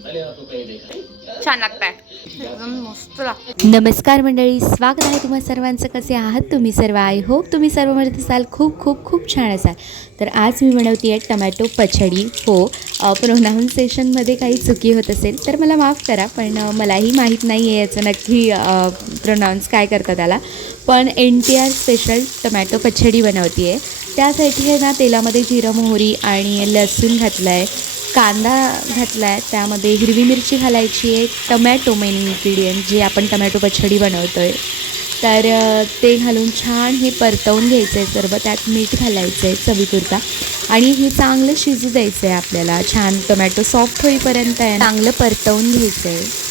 छान लागताय, एकदम मस्त लागतं. नमस्कार मंडळी, स्वागत आहे तुम्हा सर्वांचं. कसे आहात तुम्ही सर्व? आय होप तुम्ही सर्व म्हणत असाल खूप खूप खूप छान असाल. तर आज मी बनवते आहे टमॅटो पचडी. हो, प्रोनाऊन्सेशनमध्ये काही चुकी होत असेल तर मला माफ करा, पण मलाही माहीत नाही आहे याचं नक्की प्रोनाऊन्स काय करतात त्याला. पण NTR स्पेशल टमॅटो पचडी बनवते आहे. त्यासाठी आहे ना, तेलामध्ये जिरं मोहरी आणि लसूण घातलं आहे, कांदा घातला आहे, त्यामध्ये हिरवी मिरची घालायची आहे, टमॅटो मेन इन्ग्रेडियंट जे आपण टमॅटो पचडी बनवतो आहे. तर ते घालून छान हे परतवून घ्यायचं आहे सर्व. त्यात मीठ घालायचं आहे चवीपुरता आणि हे चांगलं शिजू द्यायचं आहे आपल्याला. छान टमॅटो सॉफ्ट होईपर्यंत आहे चांगलं परतवून घ्यायचं आहे.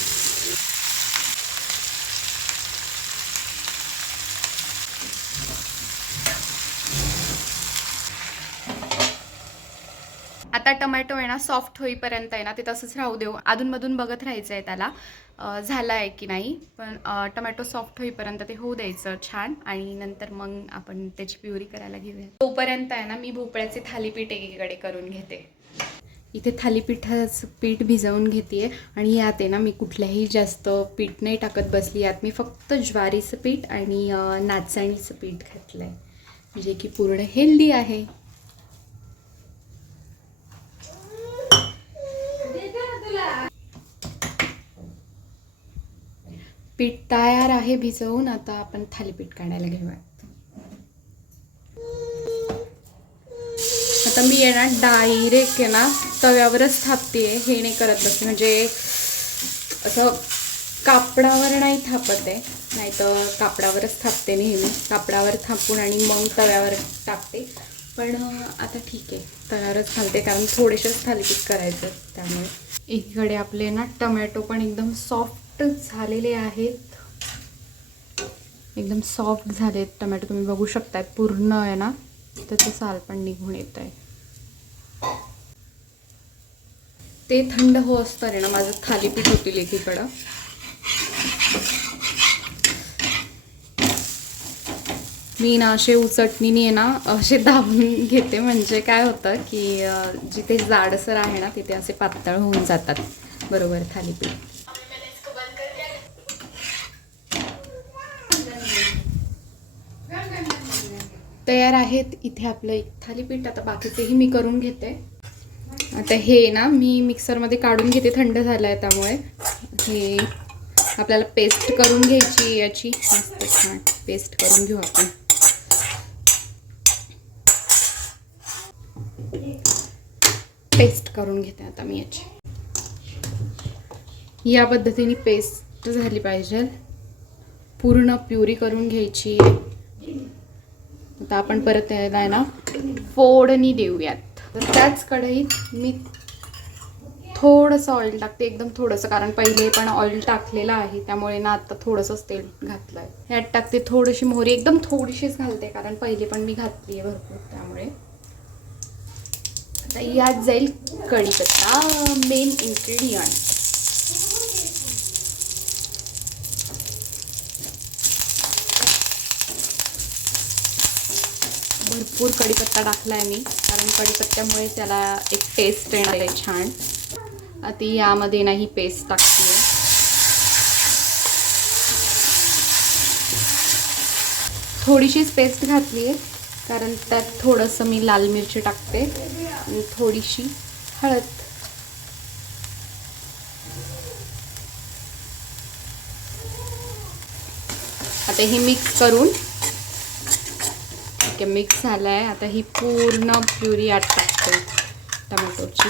आता टमॅटो आहे ना सॉफ्ट होईपर्यंत आहे ना ते तसंच राहू देऊ. अधूनमधून बघत राहायचं आहे त्याला झालं आहे की नाही. पण टमॅटो सॉफ्ट होईपर्यंत ते होऊ द्यायचं छान आणि नंतर मग आपण त्याची प्युरी करायला घेऊया. तोपर्यंत आहे ना मी भोपळ्याचे थालीपीठ एकीकडे करून घेते. इथे थालीपीठाचं पीठ भिजवून घेते आणि यात आहे ना मी कुठल्याही जास्त पीठ नाही टाकत बसली. यात मी फक्त ज्वारीचं पीठ आणि नाचणीचं पीठ घातलं आहे, जे की पूर्ण हेल्दी आहे. पीठ तयार आहे भिजवून. आता आपण थालीपीठ काढायला घेऊया. आता मी आहे ना डायरेक्ट आहे ना तव्यावरच थापते, हे नाही करत बसते. म्हणजे असं कापडावर नाही थापत आहे, नाही तर कापडावरच थापते नेहमी. कापडावर थापून आणि मग तव्यावर टाकते. पण आता ठीक आहे, तव्यावरच घालते कारण थोडेसेच थालीपीठ करायचं त्यामुळे. एकीकडे आपले ना टमॅटो पण एकदम सॉफ्ट झालेले आहेत, एकदम सॉफ्ट झालेत टमॅटो. तुम्ही बघू शकताय पूर्ण आहे ना त्याचं साल पण निघून येत आहे. ते थंड हो असतं आहे ना माझं थालीपीठ होतील एकीकडं. मी ना असे उचटणीने आहे ना असे दाबून घेते, म्हणजे काय होतं की जिथे जाडसर आहे ना तिथे असे पातळ होऊन जातात बरोबर थालीपीठ. तयार आहेत इथे आपलं एक थालीपीठ. आता बाकीचेही मी करून घेते. आता हे ना मी मिक्सरमध्ये काढून घेते, थंड झालं आहे त्यामुळे. हे आपल्याला पेस्ट करून घ्यायची याची, मस्त छान पेस्ट करून घेऊ आपण. पेस्ट करून घेते आता मी याची. या पद्धतीने पेस्ट झाली पाहिजे, पूर्ण प्युरी करून घ्यायची. आता आपण परत यायला आहे ना फोडणी देऊयात. तर त्याच कढईत मी थोडंसं ऑइल टाकते, एकदम थोडंसं, कारण पहिले पण ऑइल टाकलेलं आहे त्यामुळे ना आता थोडंसंच तेल घातलं आहे. यात टाकते थोडीशी मोहरी, एकदम थोडीशीच घालते कारण पहिले पण मी घातली आहे भरपूर त्यामुळे. आता यात जाईल कढीपत्ता, मेन इन्ग्रेडियंट. भरपूर कढीपत्ता टाकला आहे मी, कारण कढीपत्त्यामुळे त्याला एक टेस्ट येणार आहे छान. आता यामध्ये नाही पेस्ट टाकते आहे. थोडीशीच पेस्ट घातली आहे कारण त्यात थोडंसं मी लाल मिरची टाकते आणि थोडीशी हळद. आता हे मिक्स करून मिक्स झालं आहे. आता ही पूर्ण प्युरी यात टाकते टमॅटोची.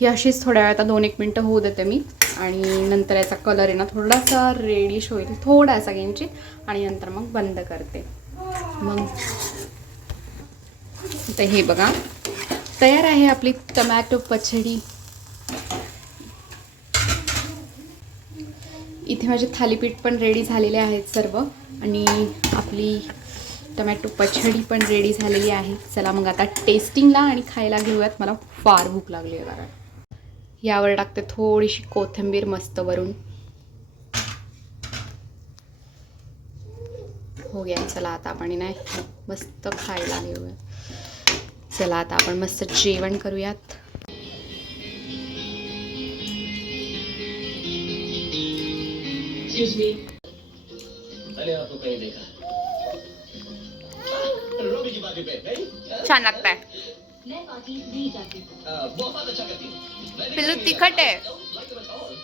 ही अशीच थोड्या वेळ आता 2-1 मिनटं होऊ देते मी आणि नंतर याचा कलर आहे ना थोडासा रेडिश होईल, थोडासा किंचित, आणि नंतर मग बंद करते. मग आता हे बघा तयार आहे आपली टमॅटो पचडी. इथे माझे थालीपीठ पण रेडी झालेले आहेत सर्व आणि आपली टमॅटो पचडी पण रेडी झालेली आहे. चला मग आता टेस्टिंगला आणि खायला घेऊयात. मला फार भूक लागली आहे कारण. यावर टाकते थोडीशी कोथिंबीर मस्त वरून. हो गया. चला आता आपण नाही मस्त खायला घेऊया. चला आता आपण मस्त जेवण करूयात. छान लागताय. पिल्लू तिखट आहे.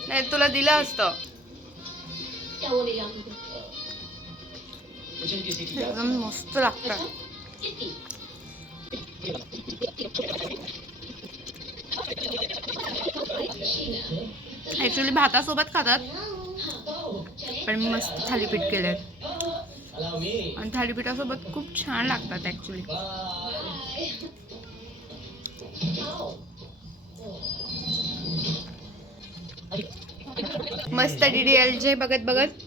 नाही तुला दिलं असतं. एकदम मस्त लागतं. ऍक्च्युली भातासोबत खातात पण मी मस्त थालीपीठ केलंय आणि थालीपीठासोबत खूप छान लागतात ऍक्च्युली. मस्त DDLJ बघत बघत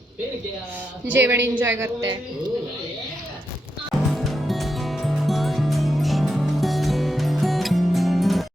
जेवण एन्जॉय करते.